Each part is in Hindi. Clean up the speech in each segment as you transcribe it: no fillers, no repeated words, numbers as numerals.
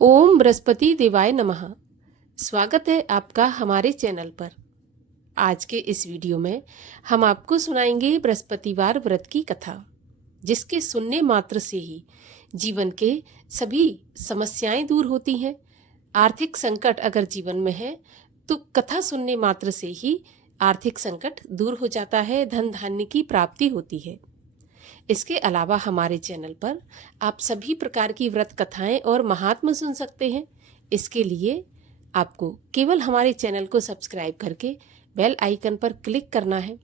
ओम बृहस्पति देवाय नमः। स्वागत है आपका हमारे चैनल पर। आज के इस वीडियो में हम आपको सुनाएंगे बृहस्पतिवार व्रत की कथा, जिसके सुनने मात्र से ही जीवन के सभी समस्याएं दूर होती हैं। आर्थिक संकट अगर जीवन में है तो कथा सुनने मात्र से ही आर्थिक संकट दूर हो जाता है, धन धान्य की प्राप्ति होती है। इसके अलावा हमारे चैनल पर आप सभी प्रकार की व्रत कथाएं और महात्म सुन सकते हैं। इसके लिए आपको केवल हमारे चैनल को सब्सक्राइब करके बेल आइकन पर क्लिक करना है।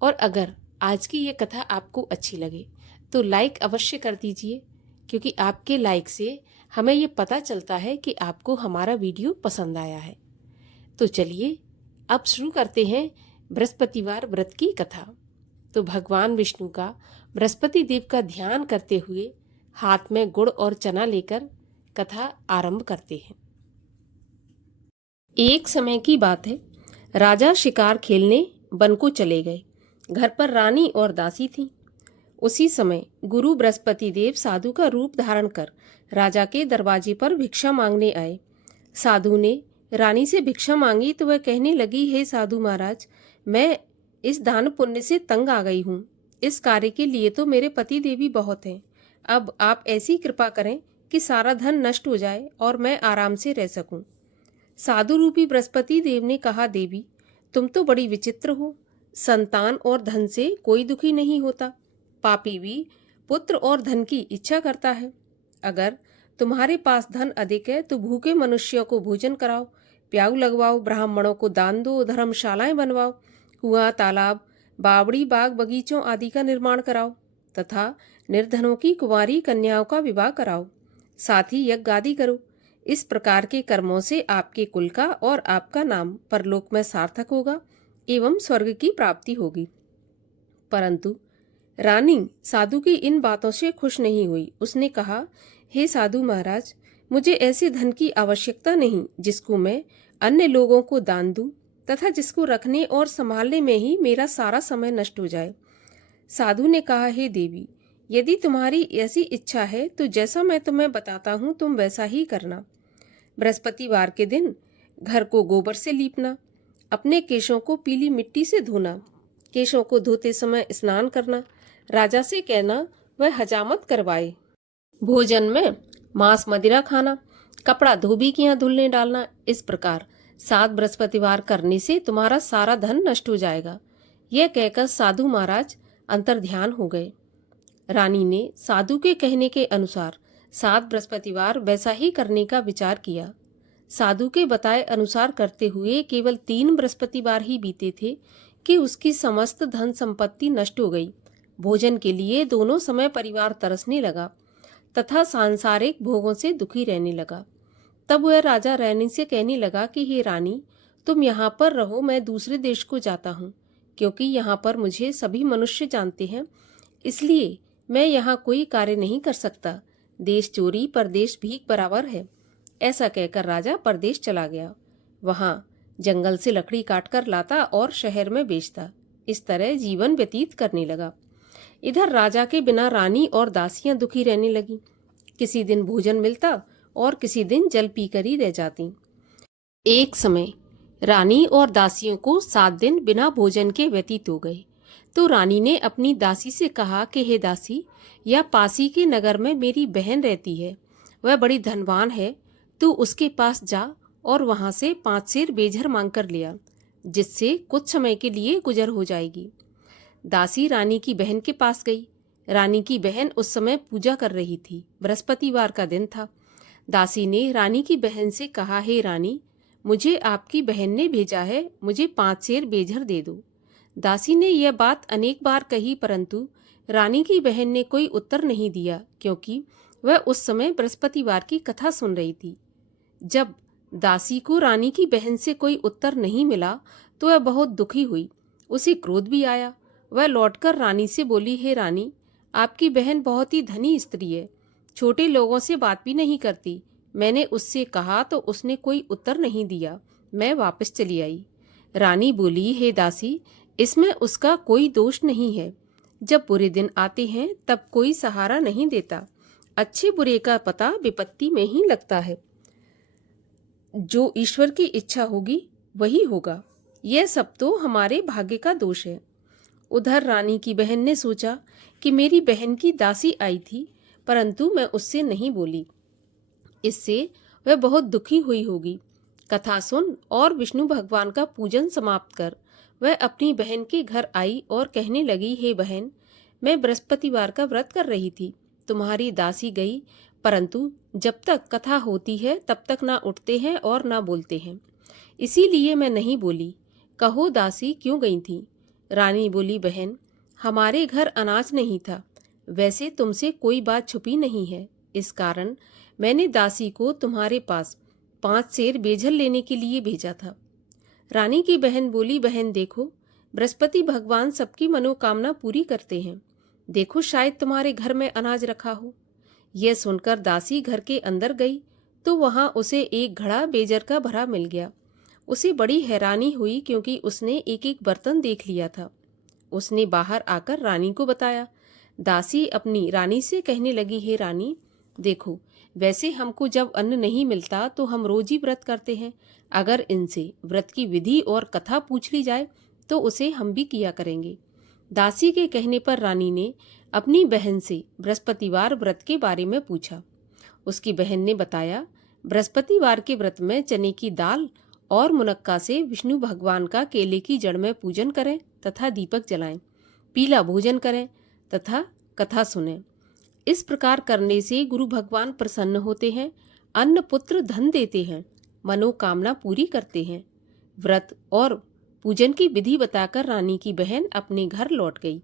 और अगर आज की ये कथा आपको अच्छी लगे तो लाइक अवश्य कर दीजिए, क्योंकि आपके लाइक से हमें ये पता चलता है कि आपको हमारा वीडियो पसंद आया है। तो चलिए अब शुरू करते हैं बृहस्पतिवार व्रत की कथा। तो भगवान विष्णु का बृहस्पति देव का ध्यान करते हुए हाथ में गुड़ और चना लेकर कथा आरंभ करते हैं। एक समय की बात है, राजा शिकार खेलने वन को चले गए। घर पर रानी और दासी थी। उसी समय गुरु बृहस्पति देव साधु का रूप धारण कर राजा के दरवाजे पर भिक्षा मांगने आए। साधु ने रानी से भिक्षा मांगी तो वह कहने लगी, हे साधु महाराज, मैं इस दान पुण्य से तंग आ गई हूँ। इस कार्य के लिए तो मेरे पति देवी बहुत हैं। अब आप ऐसी कृपा करें कि सारा धन नष्ट हो जाए और मैं आराम से रह सकूं। साधु रूपी बृहस्पति देव ने कहा, देवी तुम तो बड़ी विचित्र हो। संतान और धन से कोई दुखी नहीं होता। पापी भी पुत्र और धन की इच्छा करता है। अगर तुम्हारे पास धन अधिक है तो भूखे मनुष्यों को भोजन कराओ, प्याऊ लगवाओ, ब्राह्मणों को दान दो, धर्मशालाएं बनवाओ, कुआं, तालाब, बावड़ी, बाग, बगीचों आदि का निर्माण कराओ तथा निर्धनों की कुंवारी कन्याओं का विवाह कराओ। साथ ही यज्ञ आदि करो। इस प्रकार के कर्मों से आपके कुल का और आपका नाम परलोक में सार्थक होगा एवं स्वर्ग की प्राप्ति होगी। परंतु रानी साधु की इन बातों से खुश नहीं हुई। उसने कहा, हे साधु महाराज, मुझे ऐसे धन की आवश्यकता नहीं जिसको मैं अन्य लोगों को दान दूं तथा जिसको रखने और संभालने में ही मेरा सारा समय नष्ट हो जाए। साधु ने कहा, हे देवी, यदि तुम्हारी ऐसी इच्छा है तो जैसा मैं तुम्हें बताता हूँ तुम वैसा ही करना। बृहस्पतिवार के दिन घर को गोबर से लीपना, अपने केशों को पीली मिट्टी से धोना, केशों को धोते समय स्नान करना, राजा से कहना वह हजामत करवाए, भोजन में मांस मदिरा खाना, कपड़ा धोबी के यहाँ धुलने डालना। इस प्रकार 7 बृहस्पतिवार करने से तुम्हारा सारा धन नष्ट हो जाएगा। यह कहकर साधु महाराज अंतर्ध्यान हो गए। रानी ने साधु के कहने के अनुसार 7 बृहस्पतिवार वैसा ही करने का विचार किया। साधु के बताए अनुसार करते हुए केवल 3 बृहस्पतिवार ही बीते थे कि उसकी समस्त धन संपत्ति नष्ट हो गई। भोजन के लिए दोनों समय परिवार तरसने लगा तथा सांसारिक भोगों से दुखी रहने लगा। तब वह राजा रानी से कहने लगा कि हे रानी, तुम यहाँ पर रहो, मैं दूसरे देश को जाता हूँ, क्योंकि यहाँ पर मुझे सभी मनुष्य जानते हैं, इसलिए मैं यहाँ कोई कार्य नहीं कर सकता। देश चोरी परदेश भीख बराबर है। ऐसा कहकर राजा परदेश चला गया। वहाँ जंगल से लकड़ी काटकर लाता और शहर में बेचता। इस तरह जीवन व्यतीत करने लगा। इधर राजा के बिना रानी और दासियां दुखी रहने लगी। किसी दिन भोजन मिलता और किसी दिन जल पीकर ही रह जाती। एक समय रानी और दासियों को 7 दिन बिना भोजन के व्यतीत हो गए। तो रानी ने अपनी दासी से कहा कि हे दासी, यह पासी के नगर में मेरी बहन रहती है, वह बड़ी धनवान है, तू उसके पास जा और वहां से 5 सेर बेझर मांग कर लिया, जिससे कुछ समय के लिए गुजर हो जाएगी। दासी रानी की बहन के पास गई। रानी की बहन उस समय पूजा कर रही थी। बृहस्पतिवार का दिन था। दासी ने रानी की बहन से कहा, हे रानी, मुझे आपकी बहन ने भेजा है, मुझे 5 सेर बेझर दे दो। दासी ने यह बात अनेक बार कही, परंतु रानी की बहन ने कोई उत्तर नहीं दिया, क्योंकि वह उस समय बृहस्पतिवार की कथा सुन रही थी। जब दासी को रानी की बहन से कोई उत्तर नहीं मिला तो वह बहुत दुखी हुई। उसे क्रोध भी आया। वह लौटकर रानी से बोली, हे रानी, आपकी बहन बहुत ही धनी स्त्री है, छोटे लोगों से बात भी नहीं करती। मैंने उससे कहा तो उसने कोई उत्तर नहीं दिया, मैं वापस चली आई। रानी बोली, हे दासी, इसमें उसका कोई दोष नहीं है। जब बुरे दिन आते हैं तब कोई सहारा नहीं देता। अच्छे बुरे का पता विपत्ति में ही लगता है। जो ईश्वर की इच्छा होगी वही होगा। यह सब तो हमारे भाग्य का दोष है। उधर रानी की बहन ने सोचा कि मेरी बहन की दासी आई थी, परंतु मैं उससे नहीं बोली। इससे वह बहुत दुखी हुई होगी। कथा सुन और विष्णु भगवान का पूजन समाप्त कर वह अपनी बहन के घर आई और कहने लगी, हे बहन, मैं बृहस्पतिवार का व्रत कर रही थी। तुम्हारी दासी गई, परंतु जब तक कथा होती है तब तक ना उठते हैं और ना बोलते हैं, इसीलिए मैं नहीं बोली। कहो दासी क्यों गई थी? रानी बोली, बहन, हमारे घर अनाज नहीं था। वैसे तुमसे कोई बात छुपी नहीं है, इस कारण मैंने दासी को तुम्हारे पास 5 सेर बेझल लेने के लिए भेजा था। रानी की बहन बोली, बहन देखो, बृहस्पति भगवान सबकी मनोकामना पूरी करते हैं। देखो शायद तुम्हारे घर में अनाज रखा हो। यह सुनकर दासी घर के अंदर गई तो वहां उसे एक घड़ा बेजर का भरा मिल गया। उसे बड़ी हैरानी हुई क्योंकि उसने एक एक बर्तन देख लिया था। उसने बाहर आकर रानी को बताया। दासी अपनी रानी से कहने लगी, हे रानी, देखो, वैसे हमको जब अन्न नहीं मिलता तो हम रोज ही व्रत करते हैं। अगर इनसे व्रत की विधि और कथा पूछ ली जाए तो उसे हम भी किया करेंगे। दासी के कहने पर रानी ने अपनी बहन से बृहस्पतिवार व्रत के बारे में पूछा। उसकी बहन ने बताया, बृहस्पतिवार के व्रत में चने की दाल और मुनक्का से विष्णु भगवान का केले की जड़ में पूजन करें तथा दीपक जलाएं, पीला भोजन करें तथा कथा सुनें। इस प्रकार करने से गुरु भगवान प्रसन्न होते हैं, अन्न पुत्र धन देते हैं, मनोकामना पूरी करते हैं। व्रत और पूजन की विधि बताकर रानी की बहन अपने घर लौट गई।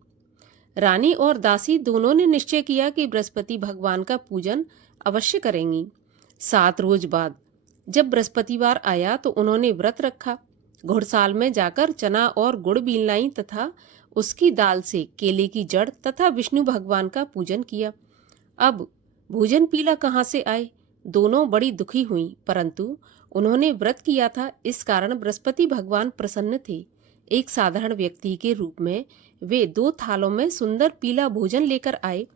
रानी और दासी दोनों ने निश्चय किया कि बृहस्पति भगवान का पूजन अवश्य करेंगी। 7 रोज बाद जब बृहस्पतिवार आया तो उन्होंने व्रत रखा। घुड़साल में जाकर चना और गुड़ बीन लाई तथा उसकी दाल से केले की जड़ तथा विष्णु भगवान का पूजन किया। अब भोजन पीला कहाँ से आए? दोनों बड़ी दुखी हुई, परंतु उन्होंने व्रत किया था, इस कारण बृहस्पति भगवान प्रसन्न थे। एक साधारण व्यक्ति के रूप में वे 2 थालों में सुंदर पीला भोजन लेकर आए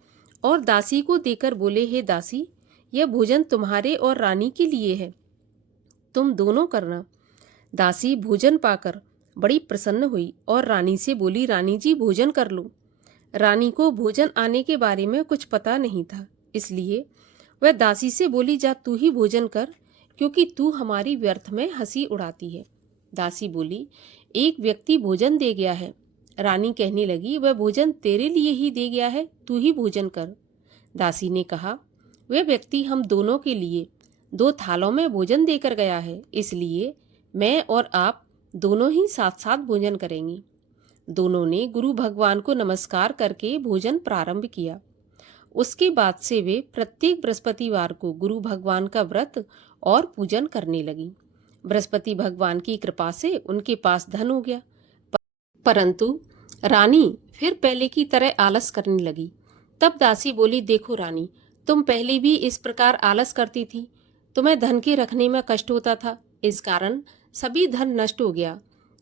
और दासी को देकर बोले, हे दासी, यह भोजन तुम्हारे और रानी के लिए है, तुम दोनों करना। दासी भोजन पाकर बड़ी प्रसन्न हुई और रानी से बोली, रानी जी भोजन कर लो। रानी को भोजन आने के बारे में कुछ पता नहीं था, इसलिए वह दासी से बोली, जा तू ही भोजन कर, क्योंकि तू हमारी व्यर्थ में हंसी उड़ाती है। दासी बोली, एक व्यक्ति भोजन दे गया है। रानी कहने लगी, वह भोजन तेरे लिए ही दे गया है, तू ही भोजन कर। दासी ने कहा, वह व्यक्ति हम दोनों के लिए 2 थालों में भोजन देकर गया है, इसलिए मैं और आप दोनों ही साथ साथ भोजन करेंगी। दोनों ने गुरु भगवान को नमस्कार करके भोजन प्रारंभ किया। उसके बाद से वे प्रत्येक बृहस्पतिवार को गुरु भगवान का व्रत और पूजन करने लगी। बृहस्पति भगवान की कृपा से उनके पास धन हो गया, परंतु रानी फिर पहले की तरह आलस करने लगी। तब दासी बोली, देखो रानी, तुम पहले भी इस प्रकार आलस करती थी, तुम्हें धन के रखने में कष्ट होता था, इस कारण सभी धन नष्ट हो गया।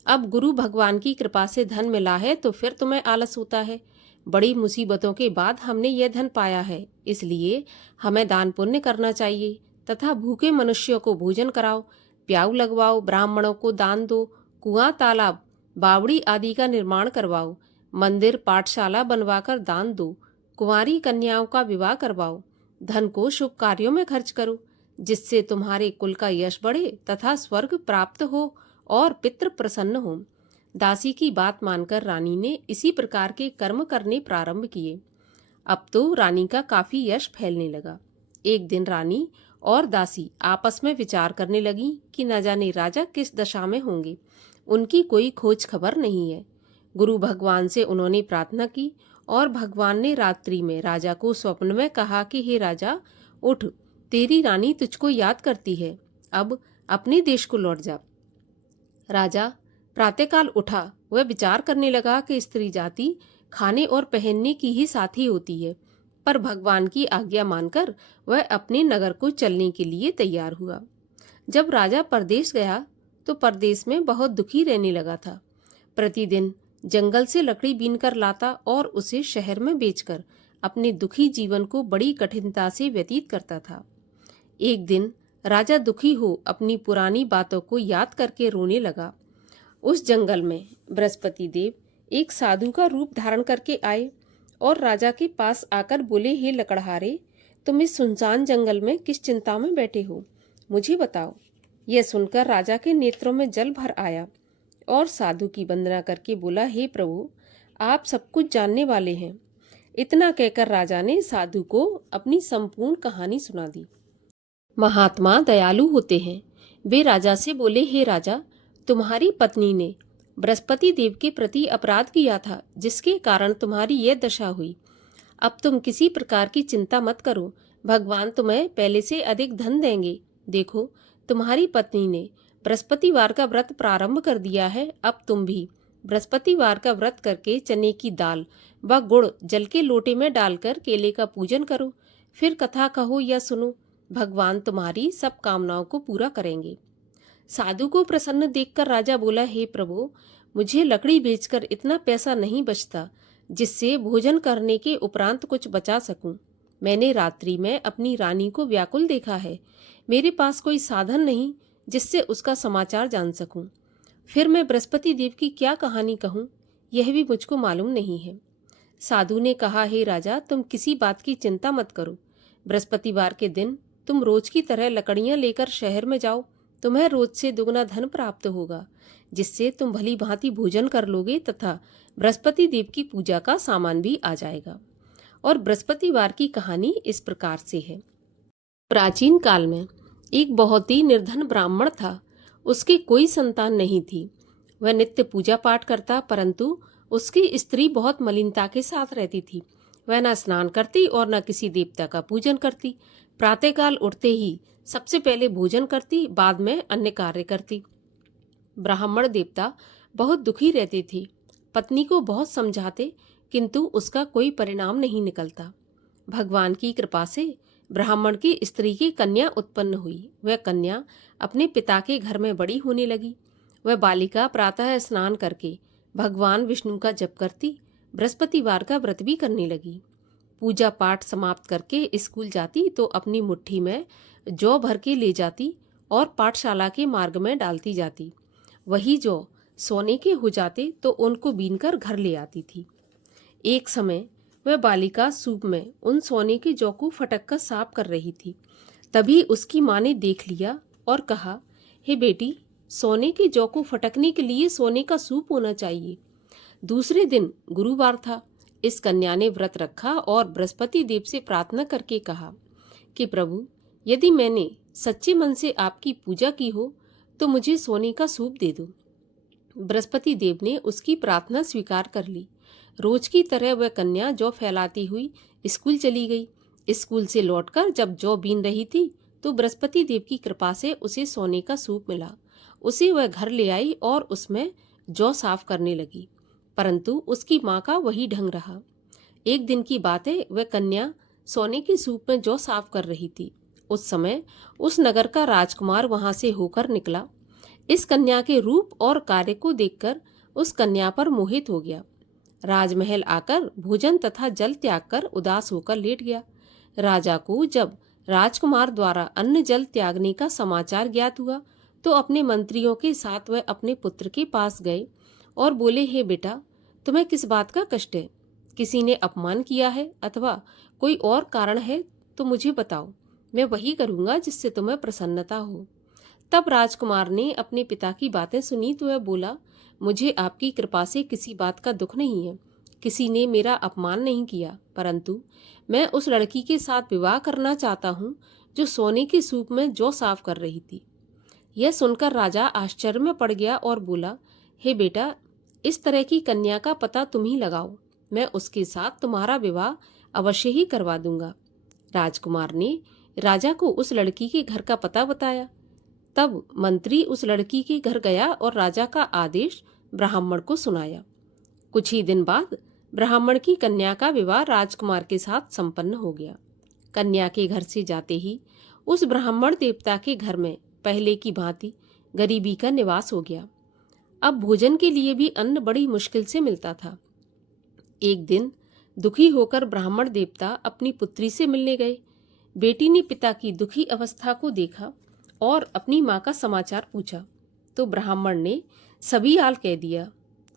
अब गुरु भगवान की कृपा से धन मिला है तो फिर तुम्हें आलस होता है। बड़ी मुसीबतों के बाद हमने यह धन पाया है, इसलिए हमें दान पुण्य करना चाहिए तथा भूखे मनुष्यों को भोजन कराओ, प्याऊ लगवाओ, ब्राह्मणों को दान दो, कुआं, तालाब, बावड़ी आदि का निर्माण करवाओ, मंदिर, पाठशाला बनवाकर दान दो, कुंवारी कन्याओं का विवाह करवाओ, धन को शुभ कार्यों में खर्च करो, जिससे तुम्हारे कुल का यश बढ़े तथा स्वर्ग प्राप्त हो और पितृ प्रसन्न हो। दासी की बात मानकर रानी ने इसी प्रकार के कर्म करने प्रारंभ किए। अब तो रानी का काफी यश फैलने लगा। एक दिन रानी और दासी आपस में विचार करने लगी कि न जाने राजा किस दशा में होंगे, उनकी कोई खोज खबर नहीं है। गुरु भगवान से उन्होंने प्रार्थना की और भगवान ने रात्रि में राजा को स्वप्न में कहा कि हे राजा, उठ, तेरी रानी तुझको याद करती है, अब अपने देश को लौट जा। राजा प्रातःकाल उठा। वह विचार करने लगा कि स्त्री जाति खाने और पहनने की ही साथी होती है, पर भगवान की आज्ञा मानकर वह अपने नगर को चलने के लिए तैयार हुआ। जब राजा परदेश गया तो परदेश में बहुत दुखी रहने लगा था। प्रतिदिन जंगल से लकड़ी बीनकर लाता और उसे शहर में बेचकर अपने दुखी जीवन को बड़ी कठिनता से व्यतीत करता था। एक दिन राजा दुखी हो अपनी पुरानी बातों को याद करके रोने लगा। उस जंगल में बृहस्पति देव एक साधु का रूप धारण करके आए और राजा के पास आकर बोले, हे लकड़हारे, तुम इस सुनसान जंगल में किस चिंता में बैठे हो, मुझे बताओ। यह सुनकर राजा के नेत्रों में जल भर आया और साधु की वंदना करके बोला, हे प्रभु, आप सब कुछ जानने वाले हैं। इतना कहकर राजा ने साधु को अपनी संपूर्ण कहानी सुना दी। महात्मा दयालु होते हैं। वे राजा से बोले, हे राजा, तुम्हारी पत्नी ने बृहस्पति देव के प्रति अपराध किया था, जिसके कारण तुम्हारी यह दशा हुई। अब तुम किसी प्रकार की चिंता मत करो, भगवान तुम्हें पहले से अधिक धन देंगे। देखो, तुम्हारी पत्नी ने बृहस्पतिवार का व्रत प्रारंभ कर दिया है। अब तुम भी बृहस्पतिवार का व्रत करके चने की दाल व गुड़ जल के लोटे में डालकर केले का पूजन करो, फिर कथा कहो या सुनो। भगवान तुम्हारी सब कामनाओं को पूरा करेंगे। साधु को प्रसन्न देखकर राजा बोला, हे प्रभु, मुझे लकड़ी बेचकर इतना पैसा नहीं बचता जिससे भोजन करने के उपरांत कुछ बचा सकूं। मैंने रात्रि में अपनी रानी को व्याकुल देखा है। मेरे पास कोई साधन नहीं जिससे उसका समाचार जान सकूं। फिर मैं बृहस्पति देव की क्या कहानी कहूं, यह भी मुझको मालूम नहीं है। साधु ने कहा, हे राजा, तुम किसी बात की चिंता मत करो। बृहस्पतिवार के दिन तुम रोज की तरह लकड़ियां लेकर शहर में जाओ। तुम्हें रोज से दुगना धन प्राप्त होगा, जिससे तुम भली भांति भोजन कर लोगे तथा बृहस्पति देव की पूजा का सामान भी आ जाएगा। और बृहस्पतिवार की कहानी इस प्रकार से है। प्राचीन काल में एक बहुत ही निर्धन ब्राह्मण था। उसकी कोई संतान नहीं थी। वह नित्य पूजा पाठ करता, परंतु उसकी स्त्री बहुत मलिनता के साथ रहती थी। वह न स्नान करती और न किसी देवता का पूजन करती। प्रातःकाल उठते ही सबसे पहले भोजन करती, बाद में अन्य कार्य करती। ब्राह्मण देवता बहुत दुखी रहते थे। पत्नी को बहुत समझाते, किंतु उसका कोई परिणाम नहीं निकलता। भगवान की कृपा से ब्राह्मण की स्त्री की कन्या उत्पन्न हुई। वह कन्या अपने पिता के घर में बड़ी होने लगी। वह बालिका प्रातः स्नान करके भगवान विष्णु का जप करती, बृहस्पतिवार का व्रत भी करने लगी। पूजा पाठ समाप्त करके स्कूल जाती तो अपनी मुट्ठी में जौ भर के ले जाती और पाठशाला के मार्ग में डालती जाती। वही जौ सोने के हो जाते तो उनको बीनकर घर ले आती थी। एक समय वह बालिका सूप में उन सोने के जौ को फटक कर साफ कर रही थी। तभी उसकी माँ ने देख लिया और कहा, हे बेटी, सोने के जौ को फटकने के लिए सोने का सूप होना चाहिए। दूसरे दिन गुरुवार था। इस कन्या ने व्रत रखा और बृहस्पति देव से प्रार्थना करके कहा कि प्रभु, यदि मैंने सच्चे मन से आपकी पूजा की हो तो मुझे सोने का सूप दे दो। बृहस्पति देव ने उसकी प्रार्थना स्वीकार कर ली। रोज की तरह वह कन्या जौ फैलाती हुई स्कूल चली गई। स्कूल से लौटकर जब जौ बीन रही थी तो बृहस्पति देव की कृपा से उसे सोने का सूप मिला। उसे वह घर ले आई और उसमें जौ साफ करने लगी, परंतु उसकी माँ का वही ढंग रहा। एक दिन की बात है, वह कन्या सोने के सूप में जौ साफ कर रही थी। उस समय उस नगर का राजकुमार वहां से होकर निकला। इस कन्या के रूप और कार्य को देखकर उस कन्या पर मोहित हो गया। राजमहल आकर भोजन तथा जल त्याग कर उदास होकर लेट गया। राजा को जब राजकुमार द्वारा अन्न जल त्यागने का समाचार ज्ञात हुआ तो अपने मंत्रियों के साथ वह अपने पुत्र के पास गए और बोले, हे बेटा, तुम्हें किस बात का कष्ट है? किसी ने अपमान किया है अथवा कोई और कारण है तो मुझे बताओ, मैं वही करूंगा जिससे तुम्हें प्रसन्नता हो। तब राजकुमार ने अपने पिता की बातें सुनी तो वह बोला, मुझे आपकी कृपा से किसी बात का दुख नहीं है। किसी ने मेरा अपमान नहीं किया, परंतु मैं उस लड़की के साथ विवाह करना चाहता हूँ जो सोने के सूप में जौ साफ कर रही थी। यह सुनकर राजा आश्चर्य में पड़ गया और बोला, हे बेटा, इस तरह की कन्या का पता तुम ही लगाओ। मैं उसके साथ तुम्हारा विवाह अवश्य ही करवा दूंगा। राजकुमार ने राजा को उस लड़की के घर का पता बताया। तब मंत्री उस लड़की के घर गया और राजा का आदेश ब्राह्मण को सुनाया। कुछ ही दिन बाद ब्राह्मण की कन्या का विवाह राजकुमार के साथ संपन्न हो गया। कन्या के घर से जाते ही उस ब्राह्मण देवता के घर में पहले की भांति गरीबी का निवास हो गया। अब भोजन के लिए भी अन्न बड़ी मुश्किल से मिलता था। एक दिन दुखी होकर ब्राह्मण देवता अपनी पुत्री से मिलने गए। बेटी ने पिता की दुखी अवस्था को देखा और अपनी माँ का समाचार पूछा तो ब्राह्मण ने सभी हाल कह दिया।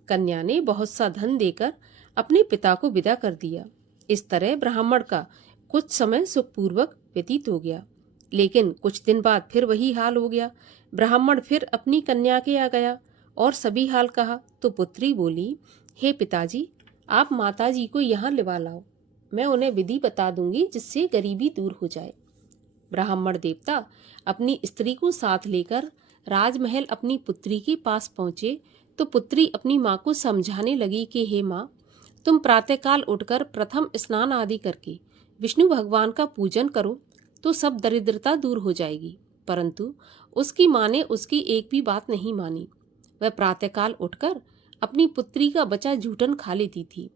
कन्या ने बहुत सा धन देकर अपने पिता को विदा कर दिया। इस तरह ब्राह्मण का कुछ समय सुखपूर्वक व्यतीत हो गया, लेकिन कुछ दिन बाद फिर वही हाल हो गया। ब्राह्मण फिर अपनी कन्या के आ गया और सभी हाल कहा तो पुत्री बोली, हे पिताजी, आप माताजी को यहाँ लिवा लाओ, मैं उन्हें विधि बता दूंगी जिससे गरीबी दूर हो जाए। ब्राह्मण देवता अपनी स्त्री को साथ लेकर राजमहल अपनी पुत्री के पास पहुंचे तो पुत्री अपनी माँ को समझाने लगी कि हे माँ, तुम प्रातःकाल उठकर प्रथम स्नान आदि करके विष्णु भगवान का पूजन करो तो सब दरिद्रता दूर हो जाएगी। परंतु उसकी माँ ने उसकी एक भी बात नहीं मानी। वह प्रातःकाल उठकर अपनी पुत्री का बचा जूठन खा लेती थी।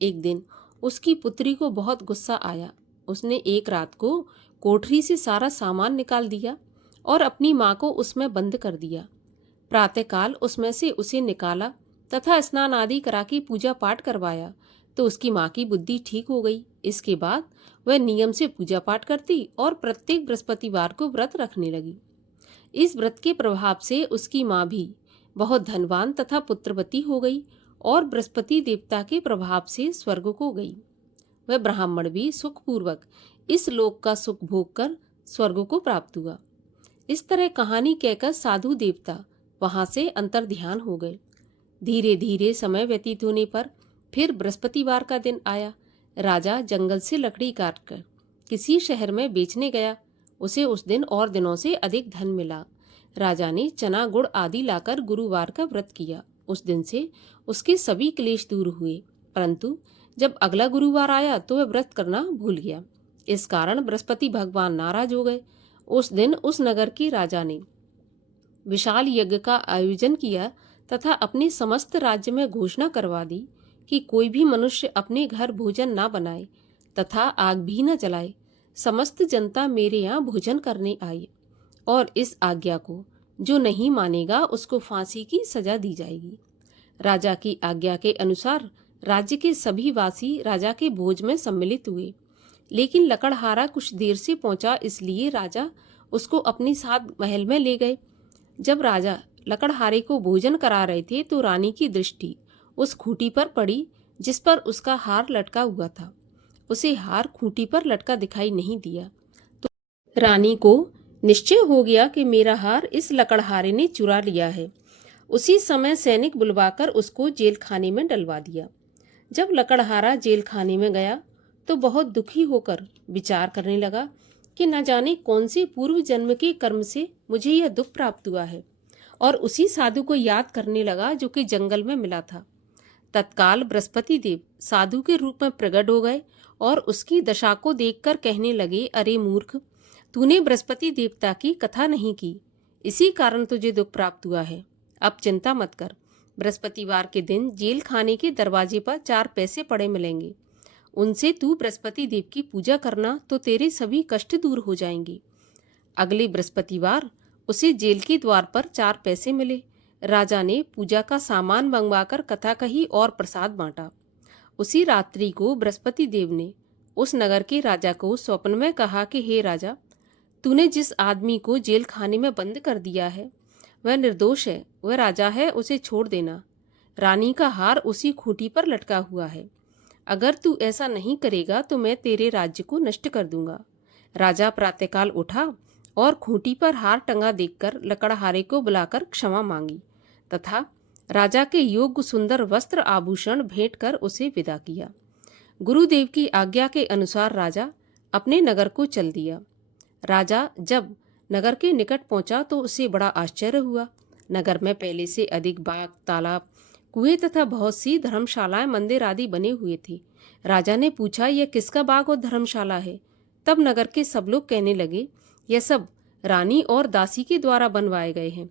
एक दिन उसकी पुत्री को बहुत गुस्सा आया। उसने एक रात को कोठरी से सारा सामान निकाल दिया और अपनी माँ को उसमें बंद कर दिया। प्रातःकाल उसमें से उसे निकाला तथा स्नान आदि करा के पूजा पाठ करवाया तो उसकी माँ की बुद्धि ठीक हो गई। इसके बाद वह नियम से पूजा पाठ करती और प्रत्येक बृहस्पतिवार को व्रत रखने लगी। इस व्रत के प्रभाव से उसकी माँ भी बहुत धनवान तथा पुत्रवती हो गई और बृहस्पति देवता के प्रभाव से स्वर्ग को गई। वह ब्राह्मण भी सुखपूर्वक इस लोक का सुख भोग कर स्वर्ग को प्राप्त हुआ। इस तरह कहानी कहकर साधु देवता वहां से अंतर्ध्यान हो गए। धीरे धीरे समय व्यतीत होने पर फिर बृहस्पतिवार का दिन आया। राजा जंगल से लकड़ी काटकर किसी शहर में बेचने गया। उसे उस दिन और दिनों से अधिक धन मिला। राजा ने चना गुड़ आदि लाकर गुरुवार का व्रत किया। उस दिन से उसके सभी क्लेश दूर हुए, परंतु जब अगला गुरुवार आया तो वह व्रत करना भूल गया। इस कारण बृहस्पति भगवान नाराज हो गए। उस दिन उस नगर के राजा ने विशाल यज्ञ का आयोजन किया तथा अपने समस्त राज्य में घोषणा करवा दी कि कोई भी मनुष्य अपने घर भोजन ना बनाए तथा आग भी न जलाए। समस्त जनता मेरे यहाँ भोजन करने आई और इस आज्ञा को जो नहीं मानेगा उसको फांसी की सजा दी जाएगी। राजा की आज्ञा के अनुसार राज्य के सभी वासी राजा के भोज में सम्मिलित हुए, लेकिन लकड़हारा कुछ देर से पहुंचा, इसलिए राजा उसको अपने साथ महल में ले गए। जब राजा लकड़हारे को भोजन करा रहे थे तो रानी की दृष्टि उस खूंटी पर पड़ी जिस पर उसका हार लटका हुआ था। उसे हार खूंटी पर लटका दिखाई नहीं दिया तो रानी को निश्चय हो गया कि मेरा हार इस लकड़हारे ने चुरा लिया है। उसी समय सैनिक बुलवाकर उसको जेल खाने में डलवा दिया। जब लकड़हारा जेल खाने में गया तो बहुत दुखी होकर विचार करने लगा कि न जाने कौन से पूर्व जन्म के कर्म से मुझे यह दुख प्राप्त हुआ है, और उसी साधु को याद करने लगा जो कि जंगल में मिला था। तत्काल बृहस्पति देव साधु के रूप में प्रकट हो गए और उसकी दशा को देखकर कहने लगे, अरे मूर्ख, तूने बृहस्पति देवता की कथा नहीं की, इसी कारण तुझे दुख प्राप्त हुआ है। अब चिंता मत कर, बृहस्पतिवार के दिन जेल खाने के दरवाजे पर 4 पैसे पड़े मिलेंगे, उनसे तू बृहस्पति देव की पूजा करना तो तेरे सभी कष्ट दूर हो जाएंगे। अगले बृहस्पतिवार उसे जेल के द्वार पर 4 पैसे मिले। राजा ने पूजा का सामान मंगवाकर कथा कही और प्रसाद बांटा। उसी रात्रि को बृहस्पति देव ने उस नगर के राजा को स्वप्न में कहा कि हे राजा, तूने जिस आदमी को जेल खाने में बंद कर दिया है वह निर्दोष है, वह राजा है, उसे छोड़ देना। रानी का हार उसी खूंटी पर लटका हुआ है। अगर तू ऐसा नहीं करेगा तो मैं तेरे राज्य को नष्ट कर दूंगा। राजा प्रातःकाल उठा और खूंटी पर हार टंगा देखकर लकड़हारे को बुलाकर क्षमा मांगी तथा राजा के योग्य सुंदर वस्त्र आभूषण भेंट कर उसे विदा किया। गुरुदेव की आज्ञा के अनुसार राजा अपने नगर को चल दिया। राजा जब नगर के निकट पहुंचा तो उसे बड़ा आश्चर्य हुआ। नगर में पहले से अधिक बाग, तालाब, कुएं तथा बहुत सी धर्मशालाएं, मंदिर आदि बने हुए थे। राजा ने पूछा, यह किसका बाग और धर्मशाला है? तब नगर के सब लोग कहने लगे, यह सब रानी और दासी के द्वारा बनवाए गए हैं।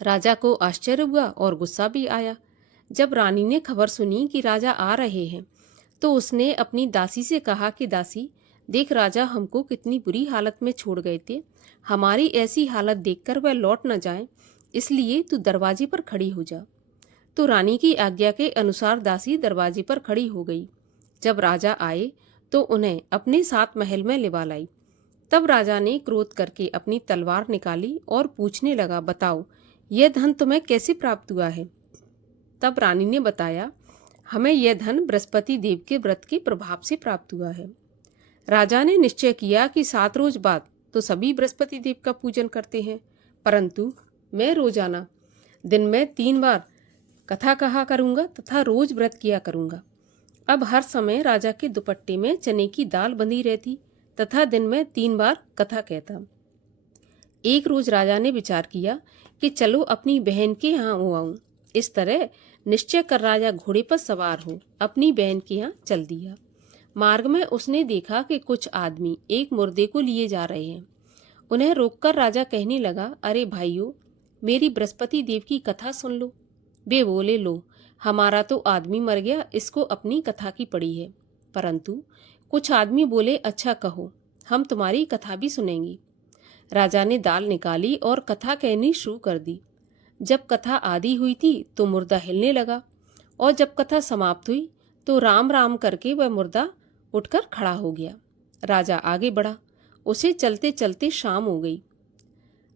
राजा को आश्चर्य हुआ और गुस्सा भी आया। जब रानी ने खबर सुनी कि राजा आ रहे हैं तो उसने अपनी दासी से कहा कि दासी, देख राजा हमको कितनी बुरी हालत में छोड़ गए थे, हमारी ऐसी हालत देखकर वह लौट न जाए, इसलिए तू दरवाजे पर खड़ी हो जा। तो रानी की आज्ञा के अनुसार दासी दरवाजे पर खड़ी हो गई। जब राजा आए तो उन्हें अपने साथ महल में लिवा लाई। तब राजा ने क्रोध करके अपनी तलवार निकाली और पूछने लगा, बताओ यह धन तुम्हें कैसे प्राप्त हुआ है? तब रानी ने बताया, हमें यह धन बृहस्पति देव के व्रत के प्रभाव से प्राप्त हुआ है। राजा ने निश्चय किया कि 7 रोज बाद तो सभी बृहस्पति देव का पूजन करते हैं, परंतु मैं रोजाना दिन में 3 बार कथा कहा करूंगा तथा रोज व्रत किया करूंगा। अब हर समय राजा के दुपट्टे में चने की दाल बंधी रहती तथा दिन में 3 बार कथा कहता। एक रोज राजा ने विचार किया कि चलो अपनी बहन के यहाँ हो आऊं। इस तरह निश्चय कर राजा घोड़े पर सवार हो अपनी बहन के यहाँ चल दिया। मार्ग में उसने देखा कि कुछ आदमी एक मुर्दे को लिए जा रहे हैं। उन्हें रोककर राजा कहने लगा, अरे भाइयों, मेरी बृहस्पति देव की कथा सुन लो। वे बोले, लो, हमारा तो आदमी मर गया, इसको अपनी कथा की पड़ी है। परंतु कुछ आदमी बोले, अच्छा कहो, हम तुम्हारी कथा भी सुनेंगे। राजा ने दाल निकाली और कथा कहनी शुरू कर दी। जब कथा आधी हुई थी तो मुर्दा हिलने लगा और जब कथा समाप्त हुई तो राम राम करके वह मुर्दा उठकर खड़ा हो गया। राजा आगे बढ़ा। उसे चलते चलते शाम हो गई।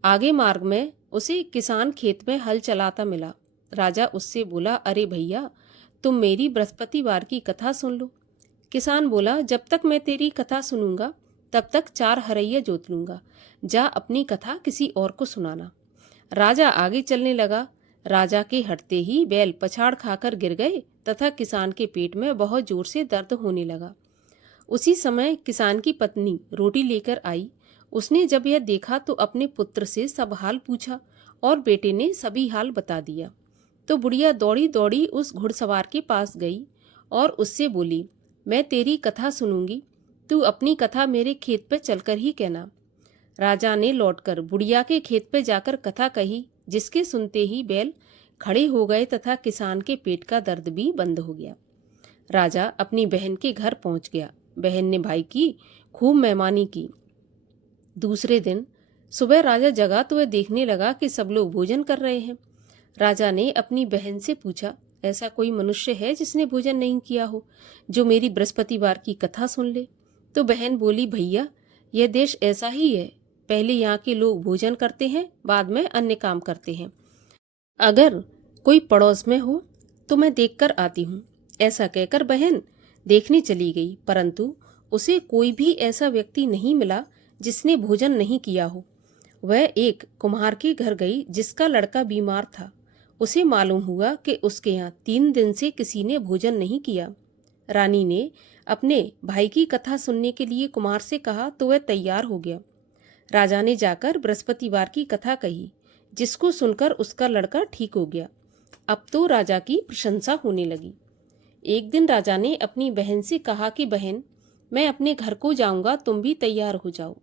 आगे मार्ग में उसे किसान खेत में हल चलाता मिला। राजा उससे बोला, अरे भैया, तुम मेरी बृहस्पतिवार की कथा सुन लो। किसान बोला, जब तक मैं तेरी कथा सुनूंगा तब तक 4 हरैया जोत लूंगा। जा अपनी कथा किसी और को सुनाना। राजा आगे चलने लगा। राजा के हटते ही बैल पछाड़ खाकर गिर गए तथा किसान के पेट में बहुत जोर से दर्द होने लगा। उसी समय किसान की पत्नी रोटी लेकर आई। उसने जब यह देखा तो अपने पुत्र से सब हाल पूछा और बेटे ने सभी हाल बता दिया। तो बुढ़िया दौड़ी दौड़ी उस घुड़सवार के पास गई और उससे बोली, मैं तेरी कथा सुनूंगी, तू अपनी कथा मेरे खेत पर चलकर ही कहना। राजा ने लौटकर बुढ़िया के खेत पर जाकर कथा कही, जिसके सुनते ही बैल खड़े हो गए तथा किसान के पेट का दर्द भी बंद हो गया। राजा अपनी बहन के घर पहुंच गया। बहन ने भाई की खूब मेहमानी की। दूसरे दिन सुबह राजा जगा तो वह देखने लगा कि सब लोग भोजन कर रहे हैं। राजा ने अपनी बहन से पूछा, ऐसा कोई मनुष्य है जिसने भोजन नहीं किया हो, जो मेरी बृहस्पतिवार की कथा सुन ले? तो बहन बोली, भैया, यह देश ऐसा ही है। पहले यहाँ के लोग भोजन करते हैं, बाद में अन्य काम करते हैं। अगर कोई पड़ोस में हो तो मैं देखकर आती हूँ। ऐसा कहकर बहन देखने चली गई, परंतु उसे कोई भी ऐसा व्यक्ति नहीं मिला जिसने भोजन नहीं किया हो। वह एक कुम्हार के घर गई जिसका लड़का बीमार था। उसे मालूम हुआ कि उसके यहाँ 3 दिन से किसी ने भोजन नहीं किया। रानी ने अपने भाई की कथा सुनने के लिए कुम्हार से कहा तो वह तैयार हो गया। राजा ने जाकर बृहस्पतिवार की कथा कही, जिसको सुनकर उसका लड़का ठीक हो गया। अब तो राजा की प्रशंसा होने लगी। एक दिन राजा ने अपनी बहन से कहा कि बहन, मैं अपने घर को जाऊंगा, तुम भी तैयार हो जाओ।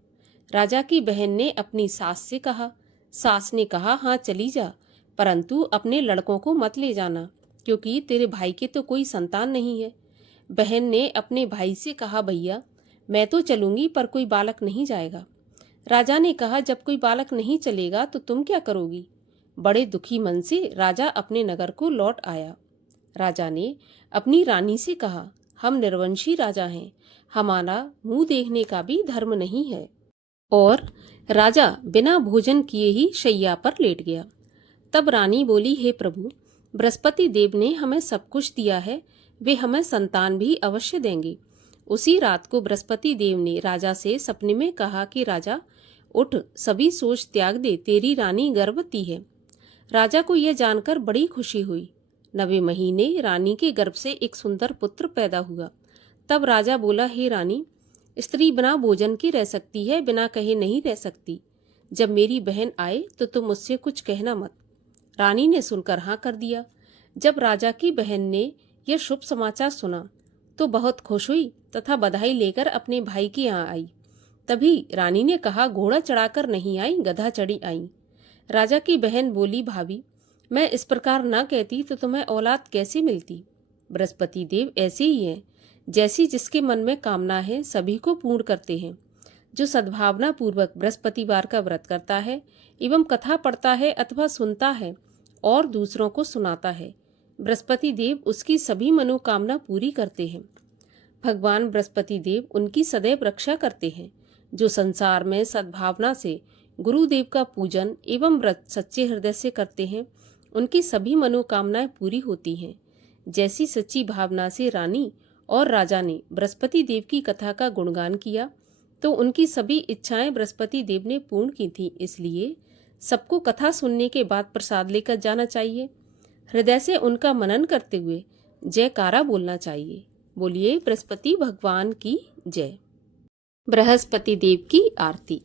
राजा की बहन ने अपनी सास से कहा। सास ने कहा, हाँ चली जा, परंतु अपने लड़कों को मत ले जाना, क्योंकि तेरे भाई के तो कोई संतान नहीं है। बहन ने अपने भाई से कहा, भैया, मैं तो चलूंगी पर कोई बालक नहीं जाएगा। राजा ने कहा, जब कोई बालक नहीं चलेगा तो तुम क्या करोगी? बड़े दुखी मन से राजा अपने नगर को लौट आया। राजा ने अपनी रानी से कहा, हम निर्वंशी राजा हैं, हमारा मुंह देखने का भी धर्म नहीं है। और राजा बिना भोजन किए ही शैया पर लेट गया। तब रानी बोली, हे प्रभु, बृहस्पति देव ने हमें सब कुछ दिया है, वे हमें संतान भी अवश्य देंगे। उसी रात को बृहस्पति देव ने राजा से सपने में कहा कि राजा उठ, सभी सोच त्याग दे, तेरी रानी गर्भवती है। राजा को यह जानकर बड़ी खुशी हुई। 9वें महीने रानी के गर्भ से एक सुंदर पुत्र पैदा हुआ। तब राजा बोला, हे रानी, स्त्री बिना भोजन के रह सकती है, बिना कहे नहीं रह सकती। जब मेरी बहन आए तो तुम मुझसे कुछ कहना मत। रानी ने सुनकर हाँ कर दिया। जब राजा की बहन ने यह शुभ समाचार सुना तो बहुत खुश हुई तथा बधाई लेकर अपने भाई के यहाँ आई। तभी रानी ने कहा, घोड़ा चढ़ाकर नहीं आई, गधा चढ़ी आई। राजा की बहन बोली, भाभी, मैं इस प्रकार ना कहती तो तुम्हें औलाद कैसे मिलती? बृहस्पति देव ऐसे ही हैं, जैसी जिसके मन में कामना है सभी को पूर्ण करते हैं। जो सद्भावना पूर्वक बृहस्पतिवार का व्रत करता है एवं कथा पढ़ता है अथवा सुनता है और दूसरों को सुनाता है, बृहस्पति देव उसकी सभी मनोकामना पूरी करते हैं। भगवान बृहस्पति देव उनकी सदैव रक्षा करते हैं। जो संसार में सद्भावना से गुरुदेव का पूजन एवं व्रत सच्चे हृदय से करते हैं, उनकी सभी मनोकामनाएं पूरी होती हैं। जैसी सच्ची भावना से रानी और राजा ने बृहस्पति देव की कथा का गुणगान किया, तो उनकी सभी इच्छाएं बृहस्पति देव ने पूर्ण की थीं। इसलिए सबको कथा सुनने के बाद प्रसाद लेकर जाना चाहिए। हृदय से उनका मनन करते हुए जयकारा बोलना चाहिए। बोलिए बृहस्पति भगवान की जय। बृहस्पति देव की आरती।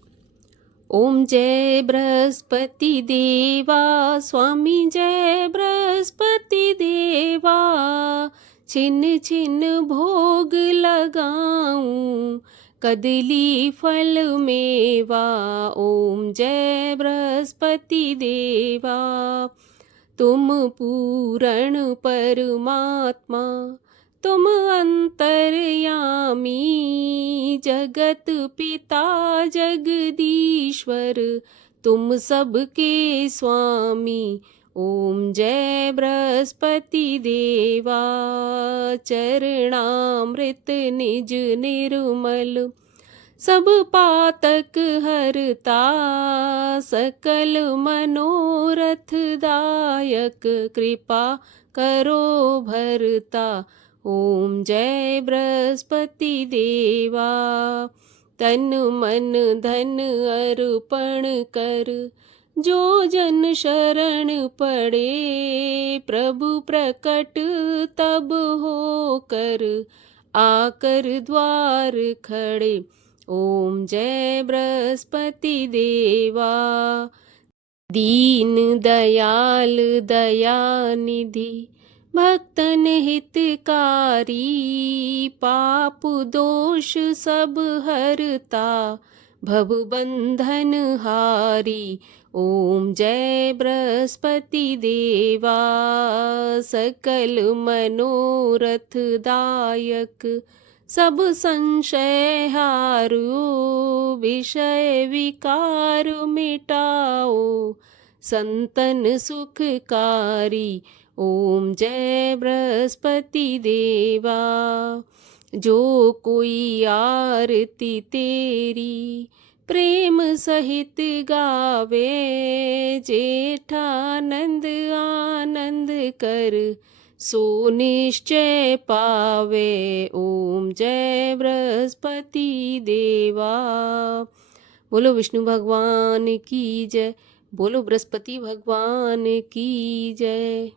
ओम जय बृहस्पति देवा, स्वामी जय बृहस्पति देवा। छिन छिन भोग लगाऊं, कदली फल मेवा। ओम जय बृहस्पति देवा। तुम पूर्ण परमात्मा, तुम अंतर्यामी। जगत पिता जगदीश्वर, तुम सबके स्वामी। ओम जय बृहस्पति देवा। चरणामृत निज निर्मल, सब पातक हरता। सकल मनोरथ दायक, कृपा करो भरता। ओम जय बृहस्पति देवा। तन मन धन अर्पण कर, जो जन शरण पड़े। प्रभु प्रकट तब हो कर, आकर द्वार खड़े। ओम जय बृहस्पति देवा। दीन दयाल दयानिधि, भक्तन हितकारी। पाप दोष सब हरता, भव बंधन हारी। ओम जय बृहस्पति देवा। सकल मनोरथ दायक, सब संशय हारो। विषय विकार मिटाओ, संतन सुखकारी। ओम जय बृहस्पति देवा। जो कोई आरती तेरी, प्रेम सहित गावे। जेठानंद आनंद कर, सो निश्चय पावे। ओम जय बृहस्पति देवा। बोलो विष्णु भगवान की जय। बोलो बृहस्पति भगवान की जय।